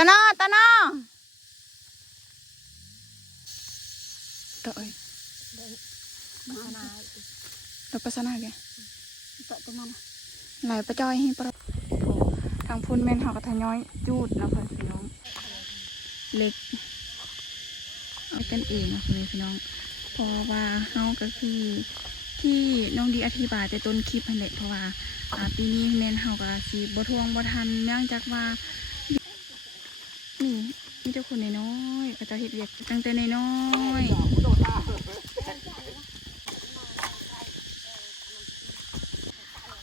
ตาน้อต่อยเราประสานแกต่อตัวมันไหลประจอยให้ประทางพุ่นแม่นหอกระทย้อยจูดนะพี่น้องเล็กเอากันเองนะพี่น้องเพราะว่าเฮาก็คือที่น้องดีอธิบายแต่ต้นคลิปนั่นแหละเพราะว่าปีนี้แม่นเฮาก็สิบ่ทวงบ่ทันเนื่องจากว่านี่มีแต่คนน้อยๆก็จะเฮ็ดเวียกตั้งแต่น้อย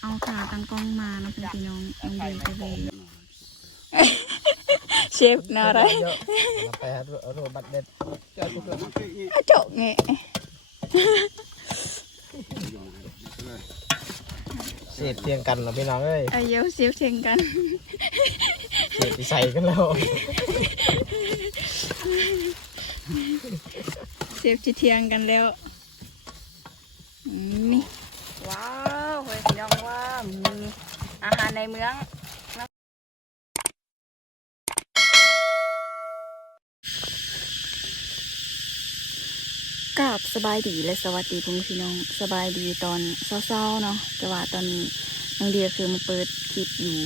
เอาขาตั้งกล้องมานะพี่น้องน้องดีไปเชฟน่ารักโจกเงี้ยเสียดเทียงกันเหรอพี่น้องเอ้ยเยอะเชฟเทียงกันเสียดใส่กันแล้วเชฟจะเทียงกันแล้วนี่ว้าวเฮ้ยพี่น้องว่ามีอาหารในเมืองกับสบายดีและสวัสดีพี่น้องสบายดีตอนเศร้าๆเนาะแต่ว่าตอนนี้น้องเดียคือมาเปิดคลิปอยู่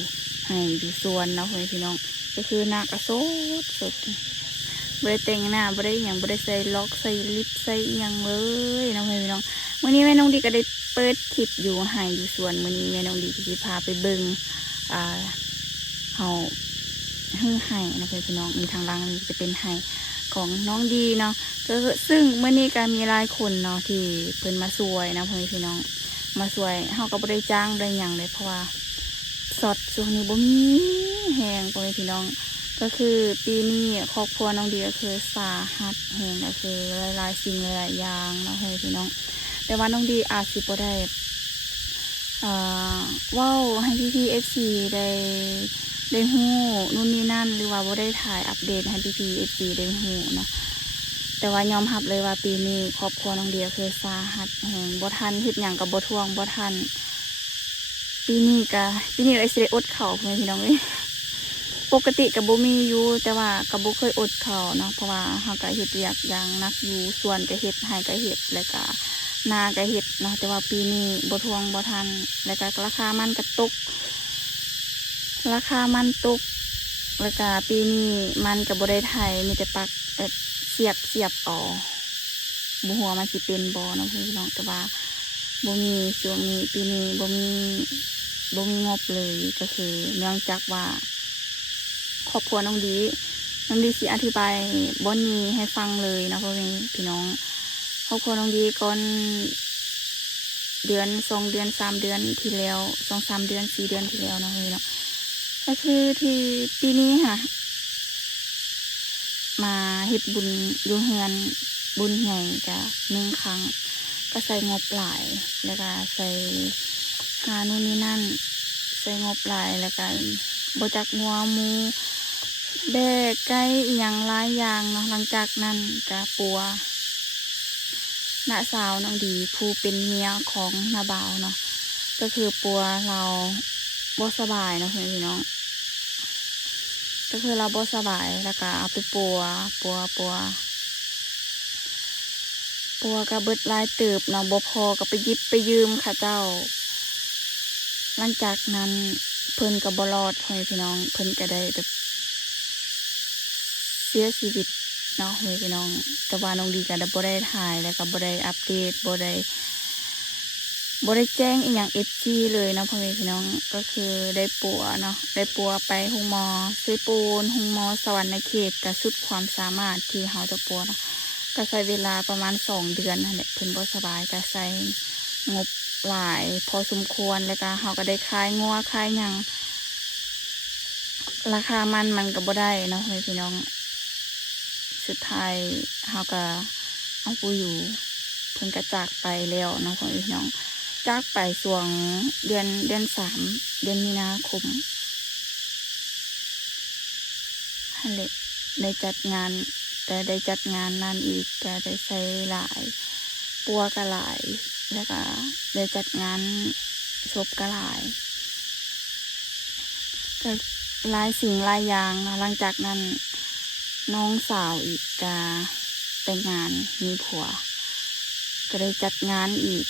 ให้อยู่สวนเนาะพี่น้องก็คือหน้ากระสดบริแต่งหน้าบริอย่างบริใส่ล็อกใส่ลิปใส่อย่างเลยนะพี่น้องวันนี้แม่น้องดีก็ได้เปิดคลิปอยู่ให้อยู่สวนวันนี้แม่น้องดีจะพาไปเบิ่งเฮาให้นะพี่น้องมีทางล่างจะเป็นให้ของน้องดีเนาะซึ่งเมื่อนี้ก็มีหลายคนเนาะที่เพิ่นมาสวยนะพี่น้องมาสวยเฮาก็บ่ได้จ้างได้หยังเลยเพราะว่าสดช่วงนี้บ่มีแหงพี่น้องก็คือปีนี้ครอบครัวน้องดีก็คือสาหัสแหงก็คือหลายๆสิ่งหลายๆอย่างเนาะพี่น้องแต่ว่าน้องดีอาจสิบ่ได้ว้าวให้พี่ๆ FC ได้ฮู้นู่นนี่นั่นหรือว่าบ่ได้ถ่ายอัปเดตให้พี่ๆ FC ได้ฮู้เนาะแต่ว่ายอมรับเลยว่าปีนี้ครอบครัวน้องเดียคือสาหัสแห่งบ่ทันเฮ็ดหยังกับบ่ทวงบ่ทันปีนี้ก็สิได้อดข้าวพี่น้องเอ้ยปกติก็บ่มีอยู่แต่ว่าก็บ่เคยอดข้าวเนาะเพราะว่าเฮาก็เฮ็ดเวียกอย่างหนักอยู่สวนก็เฮ็ดให้ก็เฮ็ดแล้วก็นาก็เฮ็ดเนาะแต่ว่าปีนี้บ่ทวงบ่ทันแล้วก็ราคามันก็ตกแล้วก็ปีนี้มันก็บ่ได้ไถมีแต่ปักเสียบต่อบ่หัวมันสิเป็นบ่เนาะพี่น้องแต่ว่าบ่มีช่วงนี้ปีนี้บ่มีงบเลยก็คือเนื่องจากว่าครอบครัวน้องดีสิอธิบายบ่นี้ให้ฟังเลยนะพี่น้องครอบครัวน้องดีก่อนเดือน2 เดือน3 เดือนที่แล้ว 2-3 เดือน4 เดือนที่แล้วนะพี่น้องก็คือที่ปีนี้ค่ะมาเฮ็ดบุญอยู่เฮือนบุญใหญ่จะ1 ครั้งก็ใส่งบหลายแล้วก็ใส่หานู่นนี่นั่นใส่งบหลายแล้วก็บ่จักงัวหมูแบกไก่อีหยังหลายอย่างเนาะหลังจากนั้นก็ปัวน้าสาวน้องดีผู้เป็นเมียของน้าบ่าวเนาะก็คือปัวเราบ่สบายเนาะพี่น้องก็คือเราบ่สบายแล้วก็เอาไปปัวก็เบิดลายเติบเนาะบ่พอก็ไปยิบไปยืมค่ะเจ้าหลังจากนั้นเพิ่นก็บ่รอดพี่น้องเพิ่นก็ได้แบบเสียชีวิตเนาะพี่น้องแต่ว่าน้องดีก็บ่ได้ถ่ายแล้วก็บ่ได้อัปเดตบ่ได้แจ้งอีหยัง FG เลยนะพ่อแม่พี่น้องก็คือได้ปัวเนาะได้ปัวไปโรงหมอซื้อปูนโรงหมอสวรรค์เขตก็สุดความสามารถที่เฮาจะปัวเนาะก็ใช้เวลาประมาณ2 เดือนนั่นแหละเพิ่นบ่สบายก็ใช้งบหลายพอสมควรแล้วก็เฮาก็ได้ขายงัวขายหยังราคามันก็บ่ได้เนาะพี่น้องสุดท้ายเฮาก็เอาปูอยู่เพิ่นก็จากไปแล้วเนาะพี่น้องจากไปช่วงเดือน3 เดือนมีนาคมนั่นแหละได้จัดงานแต่ได้จัดงานนั่นอีกก็ได้ใช้หลายปัวก็หลายแล้วก็ได้จัดงานศพก็หลายก็ หลายสิ่งหลายอย่างนะหลังจากนั้นน้องสาวอีกจะแต่งงานมีผัว ก็ได้จัดงานอีก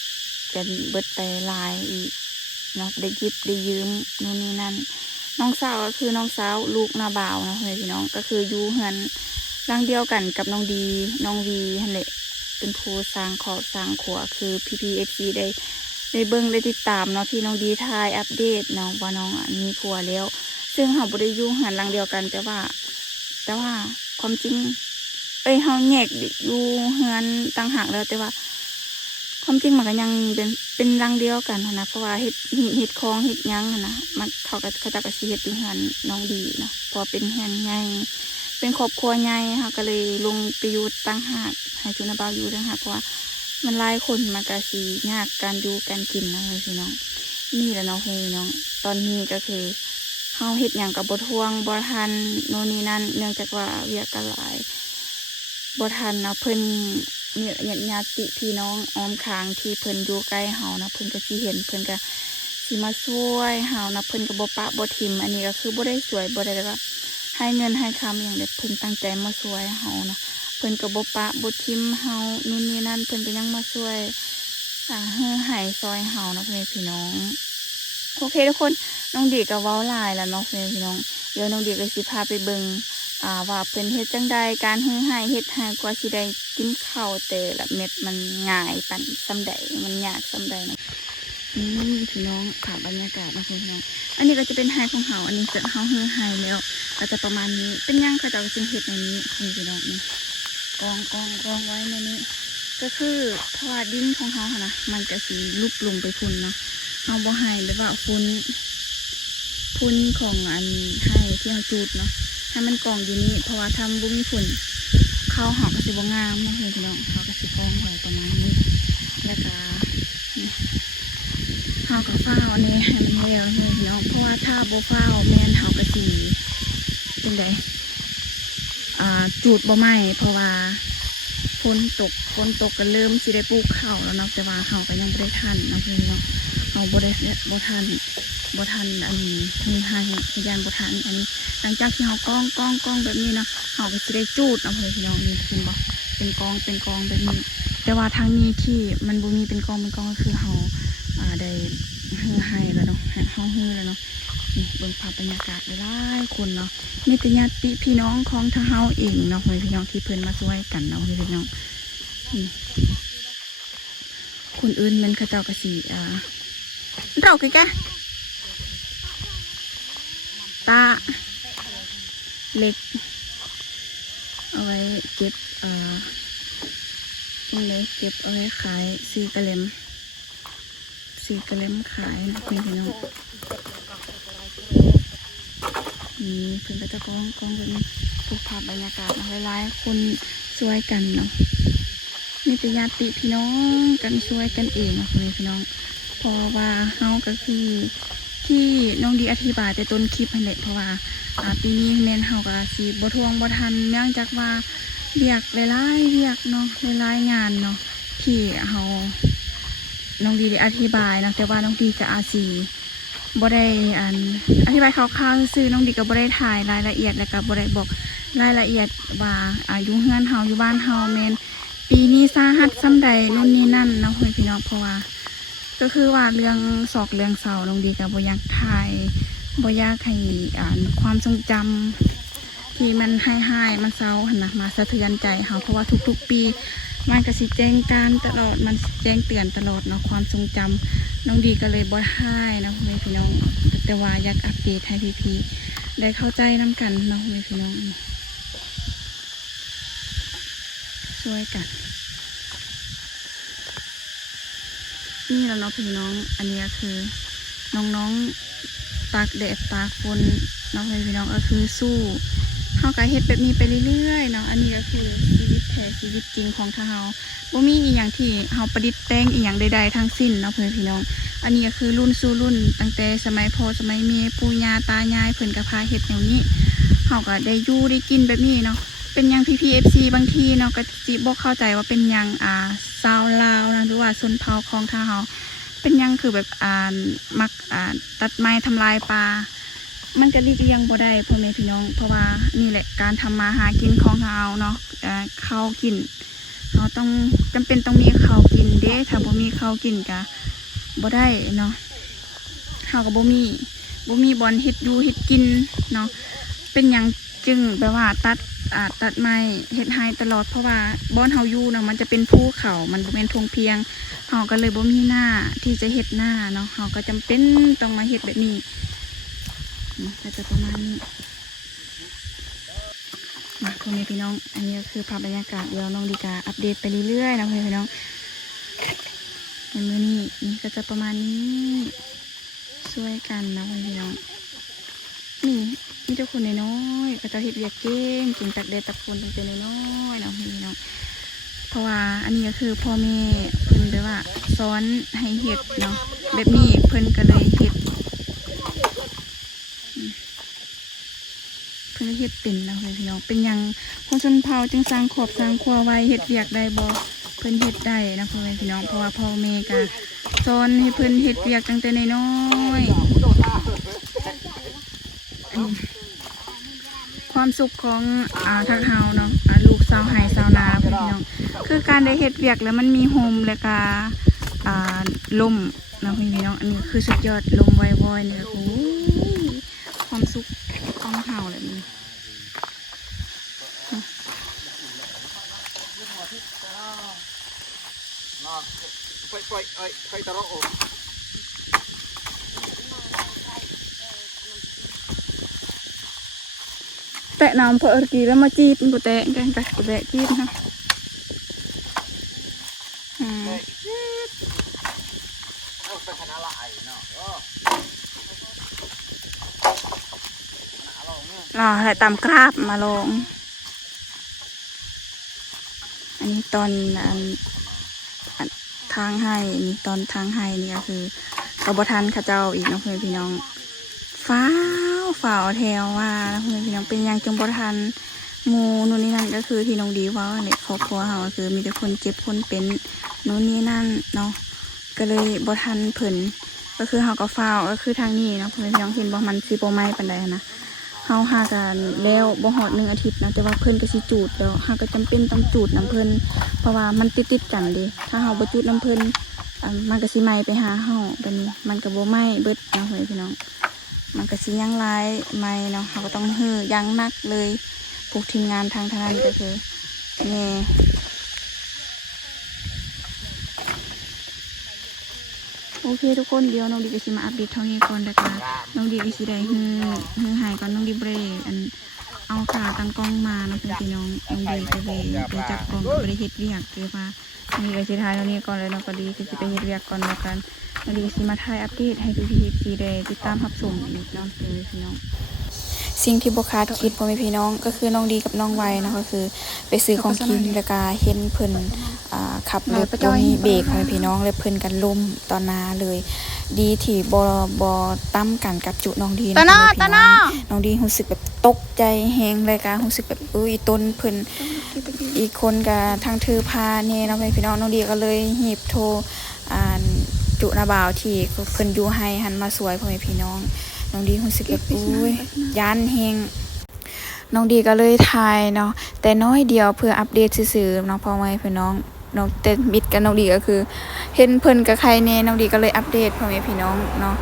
กันเบิดไปหลายอีกเนาะได้ยิบได้ยืมนู่นนี่นั่นน้องสาวก็คือน้องสาวลูกนาบ่าวนะพี่น้องก็คืออยู่เฮือนร่างเดียวกันกับน้องดีน้องวีนั่นแหละเป็นผู้สร้างขอบสร้างขัวคือPPFCได้เบิ่งได้ติดตามเนาะที่น้องดีทายอัปเดตเนาะว่าน้องมีผัวแล้วซึ่งเขาบ่ได้อยู่เฮือนร่างเดียวกันแต่ว่าความจริงเขาแยกอยู่เฮือนต่างหากแล้วแต่ว่าความจริงมันก็ยังเป็นรังเดียวกันนะเพราะว่าเฮ็ดคลองเฮ็ดยังนะมันเขาจะกระชีเฮ็ดอยู่เฮือนน้องดีเนาะพอเป็นเฮือนใหญ่เป็นครอบครัวใหญ่เขาก็เลยลงไปอยู่ต่างหากให้ทุนบ่าวอยู่ต่างหากเพราะว่ามันหลายคนมันก็สิยากการอยู่การกินนะพี่น้องนี่แหละเนาะพี่น้องตอนนี้ก็คือเขาเฮ็ดหยังกับบ่ทวงบ่ทันโน่นนี่นั่นเนื่องจากว่าเวียกก็หลายบ่ทันเนาะเพิ่นเนี่ยญาติพี่น้องอ้อมข้างที่เพิ่นอยู่ใกล้เฮานะเพิ่นก็สิเห็นเพิ่นก็สิมาช่วยเฮานะเพิ่นก็บ่ปะบ่ทิมอันนี้ก็คือบ่ได้สวยบ่ได้แบบว่าให้เงินให้คำอย่างเด็ดเพิ่นตั้งใจมาช่วยเฮานะเพิ่นก็บ่ปะบ่ทิมเฮานู่นนี่นั่นเพิ่นก็ยังมาช่วยเฮือให้ซอยเฮานะพี่น้องโอเคทุกคนน้องดีก็เว้าหลายแล้วเนาะพี่น้องเดี๋ยวน้องดีก็สิพาไปเบิ่งว่าเพิ่นเฮ็ดจังใดการเฮ็ดให้กว่าสิได้กินข้าวแต่ละเม็ดมันง่ายปานซำใดมันยากซำใดนะพี่น้องค่ะบรรยากาศนะพี่น้องอันนี้ก็จะเป็นไฮของเฮาอันนี้จะเฮาไฮแล้วก็จะประมาณนี้เป็นย่างเขาจะจึงเฮ็ดในนี้พี่น้องนี่กองไว้ในนี้ก็คือเพราะว่าดินของเฮาค่ะนะมันก็สิลุบลงไปพุ่นเนาะเฮาบ่ให้แบบว่าพุ่นของอันให้ที่เฮาจูดเนาะให้มันกองอยู่นี่เพราะว่าทำบุมีฝุ่นเข้าหอกระสิบงามนะพี่น้องเขากระสิกองไว้ประมาณนี้แล้วก็เฮากับฟ้าวอันนี้ให้มันเร็วนะพี่น้องเพราะว่าถ้าโบฟ้าวแมนเฮากระสีเป็นไงจูดบ่ไหมเพราะว่าฝนตกก็เริ่มสิได้ปลูกข้าวแล้วเนาะแต่ว่าเฮาก็ยังไม่ได้ทันนะพี่น้องเฮาบ่ทันอันนี้คือให้พยานบ่ทันอันนี้หลังจากที่เฮากองแบบนี้เนาะเฮาก็สิได้จูดนะพี่น้องนี่เห็นบ่เป็นกองแบบนี้แต่ว่าทางนี้ที่มันบ่มีเป็นกองก็คือเฮาได้ให้แล้วเนาะเฮาแล้วเนาะนี่เบิ่งภาพบรรยากาศหลายคนเนาะมีแต่ญาติพี่น้องของทางเฮาเองเนาะพี่น้องที่เพิ่นมาช่วยกันเนาะพี่น้องคนอื่นมันเขาเจ้าก็สิเราคือกันตาเล็กเอาไว้เก็บตรงนี้เก็บเอาไว้ขายซีกระเล็มขายนะพี่น้องนี่เพื่อนก็จะกองแบบนี้ทุกภาพบรรยากาศหลายๆคนช่วยกันเนาะมีแต่ญาติพี่น้องกันช่วยกันเองนะพี่น้องเพราะว่าเฮาก็คือที่น้องดีอธิบายแต่ต้นคลิปให้เลยเพราะว่าปีนี้แม่นเฮาก็สิบ่ทวงบ่ทันเนื่องจากว่าเวียกหลายๆเวียกเนาะหลายๆงานเนาะที่เฮาน้องดีได้อธิบายนะแต่ว่าน้องดีก็อาจสิบ่ได้อธิบายคร่าวๆซื่อน้องดีก็บ่ได้ถ่ายรายละเอียดแล้วก็บ่ได้บอกรายละเอียดว่าอยู่เฮือนเฮาอยู่บ้านเฮาแม่นปีนี้สาหัสซ้ำใดนู่นนี่นั่นเนาะพี่น้องเพราะว่าก็คือว่าเรื่องเรื่องเศร้าน้องดีกับบ่อยากถ่ายบ่อยากให้ความทรงจำที่มันให้มันเศร้าหันนะมาสะเทือนใจเขาเพราะว่าทุกๆปีมันก็สิแจ้งการตลอดมันแจ้งเตือนตลอดเนาะความทรงจำน้องดีก็เลยบ่ให้นะพี่น้องแต่ว่าอยากอัปเดตให้พี่ๆได้เข้าใจน้ำกันเนาะพี่น้องช่วยกันนี่แล้วเนาะพี่น้องอันนี้คือน้องตากแดดตากฝนเนาะพี่น้องก็คือสู้เฮาก็เฮ็ดแบบนี้ไปเรื่อยๆเนาะอันนี้ก็คือชีวิตแท้ชีวิตจริงของเฮาบ่มีอีหยังที่เฮาประดิษฐ์แต่งอีหยังใดๆทั้งสิ้นเนาะพี่น้องอันนี้ก็คือรุ่นสู่รุ่นตั้งแต่สมัยพ่อสมัยแม่ปู่ย่าตายายเพิ่นก็พาเฮ็ดแนวนี้เฮาก็ได้อยู่ได้กินแบบนี้เนาะเป็นยังPPFCบางทีเนาะก็สิบ่เข้าใจว่าเป็นยังชาวลาวนะหรือว่าชนเผ่าของทางเฮาเป็นยังคือแบบมักตัดไม้ทำลายป่า มันก็หลีกเลี่ยงบ่ได้พ่อแม่พี่น้องเพราะว่านี่แหละการทำมาหากินของเราเนาะข้าวกินเราต้องจำเป็นต้องมีข้าวกินเด้ถ้าบ่มีข้าวกินก็บ่ได้เนาะเฮาก็บ่มีบอนเฮ็ดอยู่เฮ็ดกินเนาะเป็นหยังจึงแบบว่าตัดไม้เฮ็ดไร่ตลอดเพราะว่าบ้านเฮาอยู่เนาะมันจะเป็นภูเขามันบ่แม่นทงเพียงเฮาก็เลยบ่มีหน้าที่จะเฮ็ดหน้าเนาะเฮาก็จำเป็นต้องมาเฮ็ดแบบนี้ก็จะประมาณนี้มาพ่อแม่พี่น้องอันนี้ก็คือภาพบรรยากาศเดี๋ยวน้องดีกาอัปเดตไปเรื่อยๆนะพ่อแม่พี่น้องในมื้อนี้นี่ก็จะประมาณนี้ช่วยกันนะพ่อแม่พี่น้องนี่มีทุกคนน้อยๆก็จะเฮ็ดเวียกเก่งกินตักแดดตักฝนตั้งแต่น้อยๆนะพ่อแม่พี่น้องเพราะว่าอันนี้ก็คือพ่อแม่เพิ่นแบบว่าสอนให้เฮ็ดเนาะแบบนี้เพิ่นก็เลยเฮ็ดเพิ่นเฮ็ดเป็นนะพ่อแม่พี่น้องเป็นหยังคนชนเผ่าจึงสร้างครอบสร้างครัวไว้เฮ็ดเวียกได้บ่เพิ่นเฮ็ดได้นะพ่อแม่พี่น้องเพราะว่าพ่อแม่ก็สอนให้เพิ่นเฮ็ดเวียกตั้งแต่น้อยๆความสุขของทางเฮาเนาะลูกสาวไห้สาวนาพี่น้องคือการได้เฮ็ดเวียกแล้วมันมีโฮมแล้วก็ลมนะพี่น้องอันนี้คือสุดยอดลมวอยๆเนี่ยโอ้ยความสุขของเฮาเลยนี่แตะน้ำเพอกี้แล้วมาจีบกูแตะกันกูแตะจีบนะให้ตามกราบมาลงอันนี้ตอนทางให้นี่ตอนทางให้นี่ก็คือกบทันข้าเจ้าอีกนะเพื่อนพี่น้องฝ้าวแถวว่านะเพื่อนพี่น้องเป็นยังจังบทันหมูนู่นนี่นั่นก็คือที่น้องดีว่าเนี่ยครอบครัวเราคือมีแต่คนเจ็บคนเป็นนู่นนี่นั่นเนาะก็เลยบทันเพิ่นก็คือเขาก็ฝ้าวก็คือทางนี้เนาะเพื่อนพี่น้องเห็นบ่มันซีโปไม้ปันใดนะเฮาหากันแล้วบ่ฮอด1 อาทิตย์นะแต่ว่าเพิ่นก็สิจูดแล้วเฮาก็จำเป็นต้องจูดน้ำเพิ่นเพราะว่ามันติดกันดิถ้าเฮาบ่จูดน้ำเพิ่นมันก็สิไหม้ไปหาเฮาแบบนี้มันก็บ่ไหม้เบิดเนาะพี่น้องมันก็สิยังหลายไหม้เนาะเฮาก็ต้องฮื้อยังนักเลยพวกทีมงานทางนั้นก็คือนี่โอเคทุกคนเดี๋ยวน้องดีก็สิมาอัปเดตเท่านี้ก่อนนะคะน้องดีก็สิได้ฮื้อหายก่อนน้องดีเบรเอาขาตั้งกล้องมานะพี่น้องน้องดีก็เลยไปจับกล้องไปเฮ็ดเวียกคือว่าน้องดีก็สิถ่ายเท่านี้ก่อนเลยน้องก็ดีก็สิไปเฮ็ดเวียกก่อนแล้วกันน้องดีสิมาถ่ายอัปเดตให้พี่ได้ติดตามรับชมอีกเนาะพี่น้องสิ่งที่บ่คาดคิดพ่อแม่พี่น้องก็คือน้องดีกับน้องไวนะก็คือไปซื้อของกินแล้วก็เห็นเพิ่นขับรถบ่มีเบรกพ่อแม่พี่น้องเลยเพิ่นกันล้มต่อหน้าเลยดีที่บ่ตั้มกันกับจุน้องดีนะน้องดีรู้สึกแบบตกใจแฮงเลยก็รู้สึกแบบอีต้นเพิ่นอีกคนก็ทางถือพาเนี่ยเนาะพี่น้องน้องดีก็เลยหีบโทรจุนาบ่าวที่เพิ่นอยู่ให้หันมาสวยพ่อแม่พี่น้องน้องดีรู้สึกแบบย้านแฮงน้องดีก็เลยถ่ายเนาะแต่น้อยเดียวเพื่ออัปเดตซื่อๆเนาะพ่อแม่พี่น้องแต่มิดกับน้องดีก็คือเห็นเพิ่นกับใครเนี่ยน้องดีก็เลยอัปเดตพ่อแม่พี่น้องเนาะ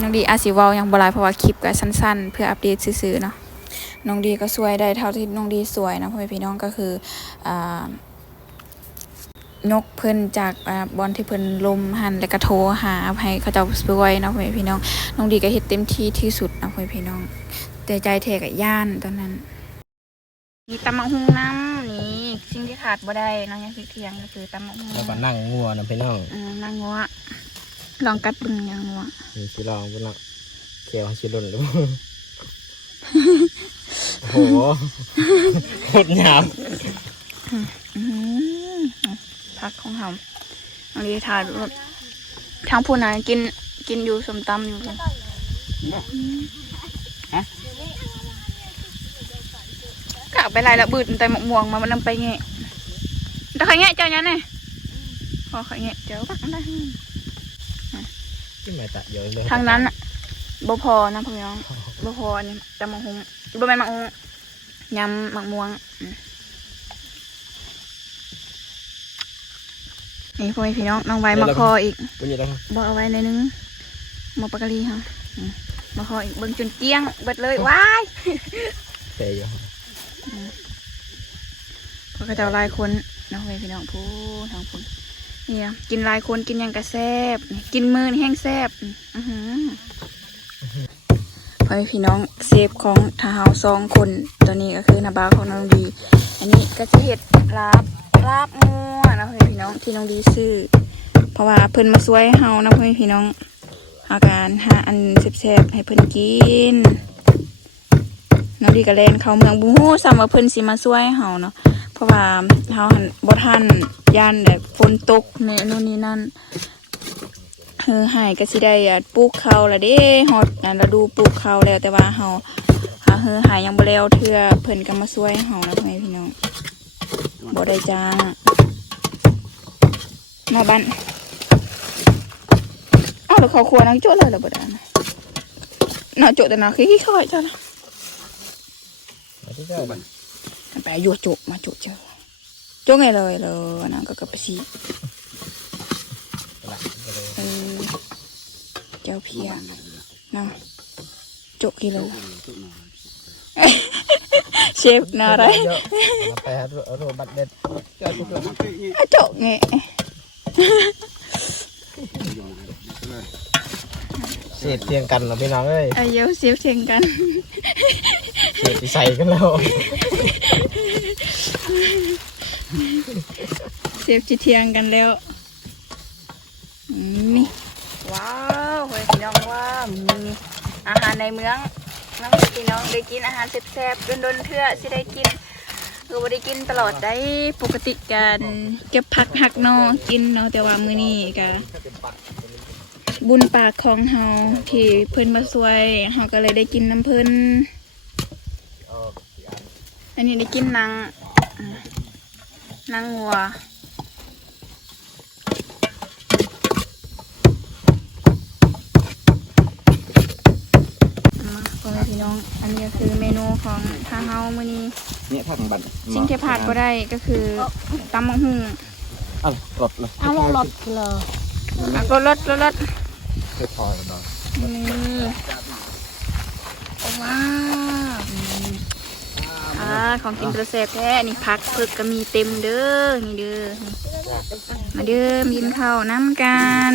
น้องดีอาจสิเว้ายังบ่หลายเพราะว่าคลิปก็สั้นๆเพื่ออัปเดตซื่อๆเนาะน้องดีก็สวยได้เท่าที่น้องดีสวยนะพ่อแม่พี่น้องก็คือนกเพิ่นจากบอลที่เพิ่นลมหันแล้วก็โทรหาให้เขาเจ้าสวยนะพ่อแม่พี่น้องน้องดีก็เฮ็ดเต็มที่ที่สุดนะพ่อแม่พี่น้องแต่ใจแท้ก็ย่านตอนนั้นมีตำมะฮุงน้ำนี่สิ่งที่ขาดบ่ได้เนาะยังเที่ยงก็คือตำมะฮุงแล้วก็นั่งงัวนะพี่น้องนั่งงัวลองกัดบึงยังงัวนี่สิลองเพิ่นละเขียวสิหล่นหรือโหโคตรหยาบพักของเขาอันนี้ทานแบบทั้งผู้นั้นกินอยู่สมตำอยู่เลยกะไปไรละบืดแต่หมกม่วงมันนำไปเงี้ยแต่ใครเงี้ยเจ้าเนี้ยเนี่ยพอใครเงี้ยเจ้าปักได้ที่ไหนตัดเยอะเลยทางนั้น บ่พอนะพี่น้องบ่พออันนี้ตำบักหุ่งบ่แม่นมักหุ่งยำมักม่วงนี่พ่อแม่พี่น้องน้องไว้มาคออีก เป็นยังไง บ่เอาไว้ในนึงมาปากกะลีค่ะมาคออีกเบิ่งจนเกี้ยงเบิดเลยว้าย เตยอยู่ เพราะเขาจะเอาหลายคนน้องเว้ยพี่น้องพูดทางพูดเนี่ยกินหลายคนกินหยังกระแซบนี่กินมือนี่แห้งแซบพ่อแม่พี่น้องเซฟของทหาร2 คนตัวนี้ก็คือนาบาของน้องดี อันนี้ก็จะเห็ดลาบงัวนะพ่อแม่พี่น้องที่น้องดีซื้อเพราะว่าเพิ่นมาช่วยเฮานะพ่อแม่พี่น้องหาการหาอันแซ่บๆให้เพิ่นกินน้องดีก็แล่นเข้าเมืองบูฮู้ซ้ำว่าเพิ่นสิมาช่วยเฮาเนาะเพราะว่าเฮาหันบ่ทันย่านแบบฝนตกในนู่นนี่นั่นหายก็สิได้ปลูกข้าวละเด้ฮอดฤดูปลูกข้าวแล้วแต่ว่าเฮาหายยังบ่แล้วเทื่อเพิ่นก็มาช่วยเฮานะพ่อแม่พี่น้องบ่ได้จ้างมาบ้านอ้าวแล้วเขาครัวนังโจ้เลยเหรอบ่ได้นะน่าโจ้แต่น่าขี้ค่อยจ้ะนะ มาที่เจ้าบ้าน ไปอยู่โจ้มาโจ้เจอโจ้ไงเลยนั่งก็ไปสิเจ้าเพียนะโจ้กี่เลยเชฟน่าไร ไปหาโรบัตเด็ดเจ้าทุกคน โจ้ไง เสียเทียงกันเหรอพี่น้องเอ้ย เดี๋ยวเชฟเชียงกัน เสียที่ใส่กันแล้ว เชฟจิเทียงกันแล้วนี่ว้าวเฮ้ยพี่น้องว่ามีอาหารในเมืองน้องพี่น้องได้กินอาหารแซ่บๆโดนๆเทื่อสิได้กินคือบ่ได้กินตลอดได้ปกติการเก็บผักหักเนาะกินเนาะแต่ว่ามื้อนี้ก็บุญปากของเฮาที่เพิ่นมาช่วยเฮาก็เลยได้กินน้ำเพิ่นอันนี้ได้กินนางวัวพ่อแม่พี่น้องอันนี้ก็คือเมนูของทางเฮามื้อนี้ เนี่ยทางบัตร สิ่งที่ขาดบ่ได้ก็คือตำบักหุ่ง อ้าวรถเลย เอาลงรถเลย รถ เคยพอแล้วเนาะ นี่ว้าวของกินตัวแซ่บแท้นี่ผักเผือกก็มีเต็มเด้อนี่เด้อมาเด้อมากินข้าวน้ำกัน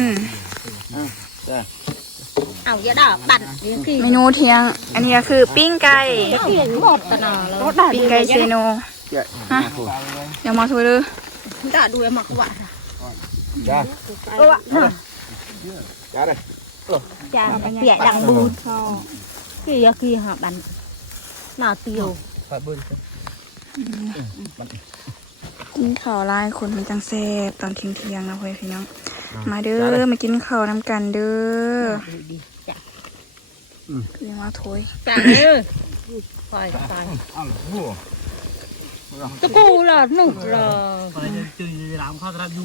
เอาอย่าด่าปั่นนี่ เมนูเที่ยง อันนี้ก็คือปิ้งไก่ เปลี่ยนหมดตนาแล้ว ปิ้งไก่เซโนฮะเดี๋ยวมาช่วยดู ด่าดูไอ้หมักว่า จ้า ว่า จ้าเลย จานเปียกดังบูดกี่หาบันหน้าเตียว ปะบุญ กินข้าวหลายคนมันจังแซ่บตอนเที่ยงนะเพื่อนพี่น้องมาเด้อมากินข้าวน้ำกันเด้อคือมาถ้วย จานเออไปตะกูล่ะหนุกล่ะ ไปจืดรามข้าวราดยู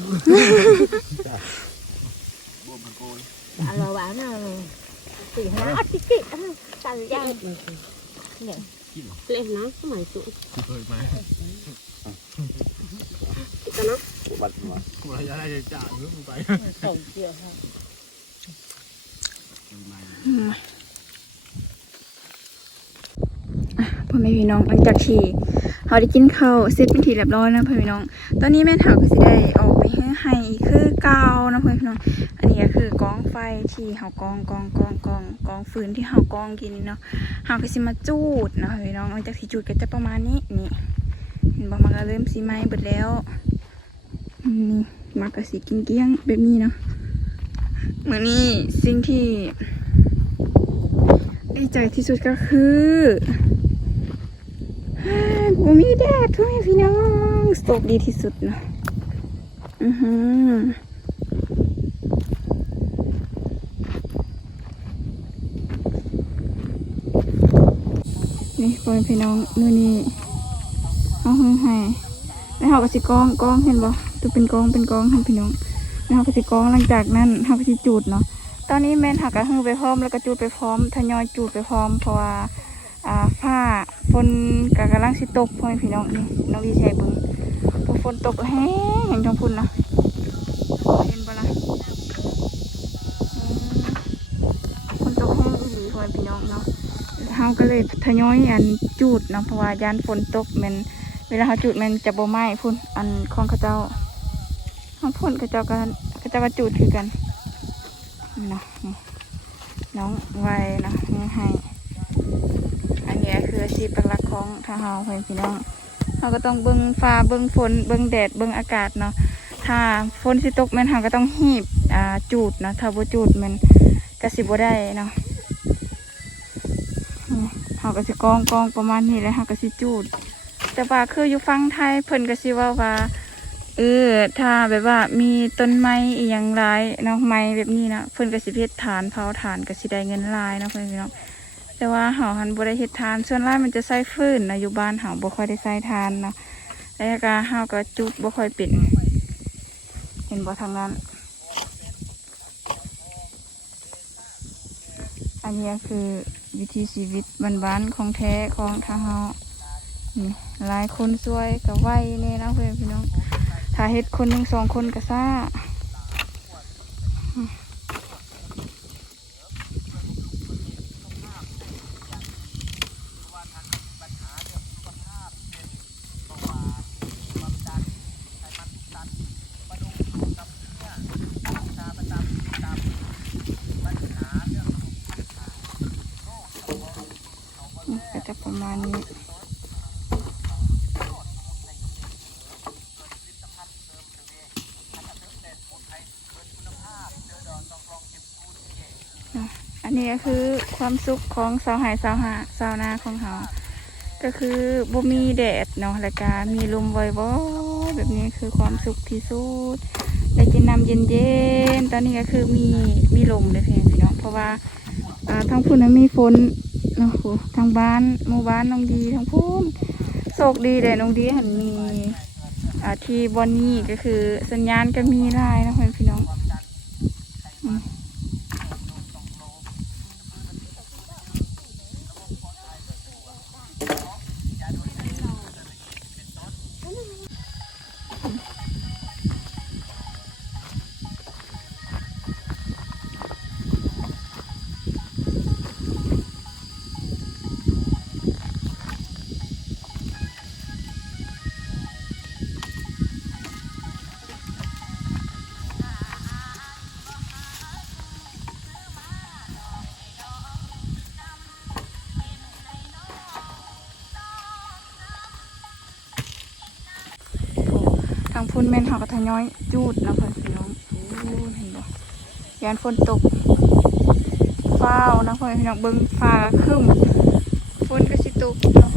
อะไรวะน่ะสี่ห้าติ๊กจันยาเนี่ยเล่นนะสมัยสุด เคยไหม กันนะ บัตรมาว่าจะได้จ่ายเงินไป ส่งเกี่ยวครับ พ่อแม่พี่น้องหลังจากที่เขาได้กินข้าวเสร็จเป็นทีเรียบร้อยนะพ่อแม่พี่น้องตอนนี้แม่เฒ่าก็สิได้ออกไปให้คือเก่านะพ่อแม่พี่น้องอันนี้ก็คือกองไฟที่เฮากองฟืนที่เฮากองกินเนาะเฮาก็สิมาจูดนะพ่อแม่พี่น้องหลังจากที่จูดก็จะประมาณนี้นี่เห็นบ่มันก็เริ่มสิไหม้เบิดแล้วนี่มันก็สิกินเกี้ยงแบบนี้เนาะมื้อนี้สิ่งที่ดีใจที่สุดก็คือกูมีแดดทุกพี่น้องสตบดีที่สุดนะนี่พ่อพี่น้องมือนี้เอาให้แล้วเขาก็สิกองเห็นบ่ตัวเป็นกองให้พี่น้องแล้วเขาก็สิกองหลังจากนั้นเขาก็สิจูดเนาะ ตอนนี้แม่นหักกระหือไปพร้อมแล้วก็จูดไปพร้อมทยอยจูดไปพร้อมเพราะว่าฟ้าฝนก็กำลังสิตกพ่อแม่พี่น้องนี่น้องดีแชร์เบิ่งพอฝนตกแห้งเห็นทั้งพุ่นนะเห็นบ่ล่ะฝนตกแห้งอีหลีพ่อแม่พี่น้องเนาะเฮาก็เลยทยอยจูดเนาะเพราะว่ายานฝนตกแม่นเวลาเฮาจูดแม่นจะบ่ไหม้พุ่นของเขาเจ้าของพุ่นเขาเจ้าก็จูดคือกันนะนี่น้องไว้นะนี่ให้อันนี้คืออาชีพหลักของทางเฮาเพื่อนพี่น้องเราก็ต้องเบิ่งฟ้าเบิ่งฝนเบิ่งแดดเบิ่งอากาศเนาะถ้าฝนสิตกแม่นเฮาก็ต้องหีบจูดนะถ้าบ่จูดแม่นก็สิบ่ได้เนาะเฮาก็สิกองประมาณนี้แล้วเฮาก็สิจูดแต่ว่าคืออยู่ฝั่งไทยเพิ่นก็สิว่าถ้าแบบว่ามีต้นไม้อีหยังหลายเนาะไม้แบบนี้นะเพิ่นก็สิเฮ็ดฐานเผาฐานก็สิได้เงินหลายเนาะเพิ่นพี่น้องแต่ว่าเฮาหันบ่ได้เฮ็ดฐานส่วนหลายมันจะใช้ฟืนนะอยู่บ้านเฮาบ่ค่อยได้ใช้ฐานเนาะแล้วก็เฮาก็จุดบ่ค่อยเป็นเห็นบ่ทางนั้นอันนี้คือวิถีชีวิตบ้านๆของแท้ของทางเฮานี่หลายคนช่วยก็ไว้แน่นะเพิ่นพี่น้องถ้าเฮ็ดคนหนึ่งสองคนก็ซ่าก็จะประมาณนี้อันนี้ก็คือความสุขของชาวไร่ชาวนาของเราก็คือบ่มีแดดเนาะแล้วก็มีลมว่อยๆแบบนี้คือความสุขที่สุดได้กินน้ำเย็นๆตอนนี้ก็คือมีลมเลยพี่น้องเพราะว่าทางพุ่นนั้นมีฝนเนาะทางบ้านหมู่บ้านน้องดีทางพุ่นโชคดีเลยน้องดีหันมีที่บอนนี่ก็คือสัญญาณก็มีได้นะพี่น้องทางพุ่นแม่นเขาก็ทยอยจูดนะเพื่อนพี่น้องเห็นบ่ยานฝนตกฟ้าวนะเพื่อนพี่น้องเบิ่งฟ้าครึ้มฝนก็สิตกเนาะ